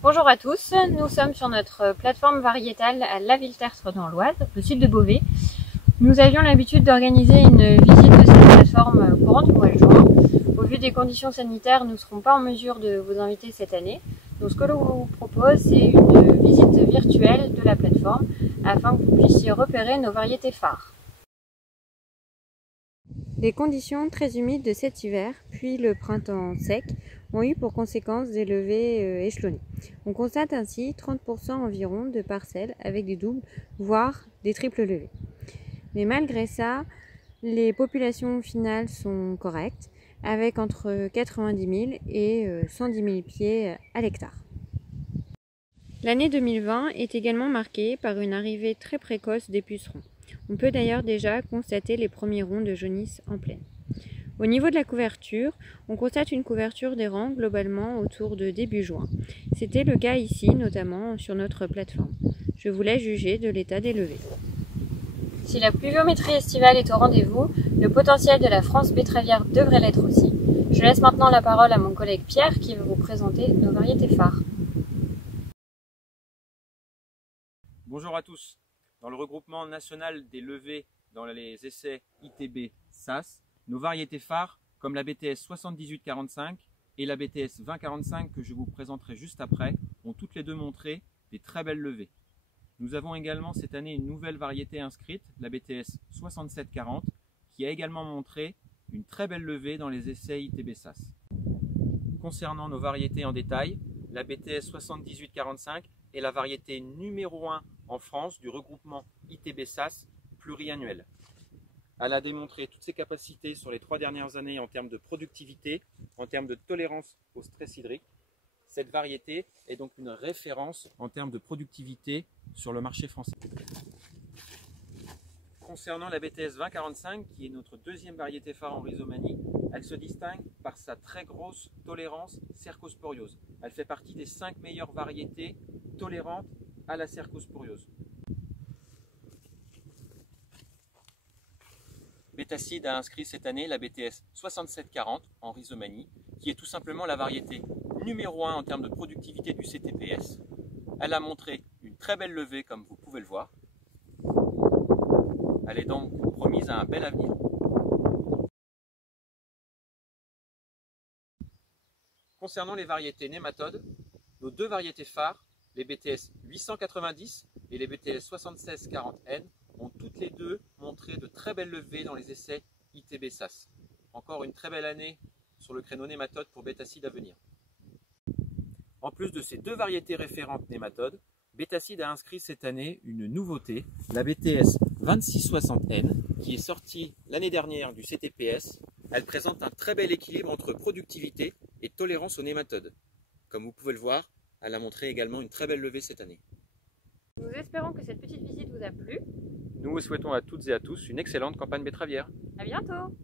Bonjour à tous, nous sommes sur notre plateforme variétale à La Ville-Tertre dans l'Oise, au sud de Beauvais. Nous avions l'habitude d'organiser une visite de cette plateforme courant du mois de juin. Au vu des conditions sanitaires, nous ne serons pas en mesure de vous inviter cette année. Donc ce que l'on vous propose, c'est une visite virtuelle de la plateforme afin que vous puissiez repérer nos variétés phares. Les conditions très humides de cet hiver, puis le printemps sec, ont eu pour conséquence des levées échelonnées. On constate ainsi 30% environ de parcelles avec des doubles, voire des triples levées. Mais malgré ça, les populations finales sont correctes, avec entre 90 000 et 110 000 pieds à l'hectare. L'année 2020 est également marquée par une arrivée très précoce des pucerons. On peut d'ailleurs déjà constater les premiers ronds de jaunisse en plaine. Au niveau de la couverture, on constate une couverture des rangs globalement autour de début juin. C'était le cas ici, notamment sur notre plateforme. Je vous laisse juger de l'état des levées. Si la pluviométrie estivale est au rendez-vous, le potentiel de la France betteravière devrait l'être aussi. Je laisse maintenant la parole à mon collègue Pierre qui va vous présenter nos variétés phares. Bonjour à tous. Dans le regroupement national des levées dans les essais ITB SAS, nos variétés phares, comme la BTS 7845 et la BTS 2045 que je vous présenterai juste après, ont toutes les deux montré des très belles levées. Nous avons également cette année une nouvelle variété inscrite, la BTS 6740, qui a également montré une très belle levée dans les essais ITB SAS. Concernant nos variétés en détail, la BTS 7845 est la variété numéro 1 en France du regroupement ITB SAS pluriannuel. Elle a démontré toutes ses capacités sur les 3 dernières années en termes de productivité, en termes de tolérance au stress hydrique. Cette variété est donc une référence en termes de productivité sur le marché français. Concernant la BTS 2045, qui est notre deuxième variété phare en rhizomanie, elle se distingue par sa très grosse tolérance cercosporiose. Elle fait partie des 5 meilleures variétés tolérantes à la cercosporiose. Betacid a inscrit cette année la BTS 6740 en rhizomanie, qui est tout simplement la variété numéro 1 en termes de productivité du CTPS. Elle a montré une très belle levée comme vous pouvez le voir. Elle est donc promise à un bel avenir. Concernant les variétés nématodes, nos deux variétés phares, les BTS 890 et les BTS 7640N, ont toutes les deux montré de très belles levées dans les essais ITB SAS. Encore une très belle année sur le créneau nématode pour Betacid à venir. En plus de ces deux variétés référentes nématodes, Betacid a inscrit cette année une nouveauté, la BTS 2660N, qui est sortie l'année dernière du CTPS. Elle présente un très bel équilibre entre productivité et tolérance aux nématodes. Comme vous pouvez le voir, elle a montré également une très belle levée cette année. Nous espérons que cette petite visite vous a plu. Nous vous souhaitons à toutes et à tous une excellente campagne betteravière. À bientôt!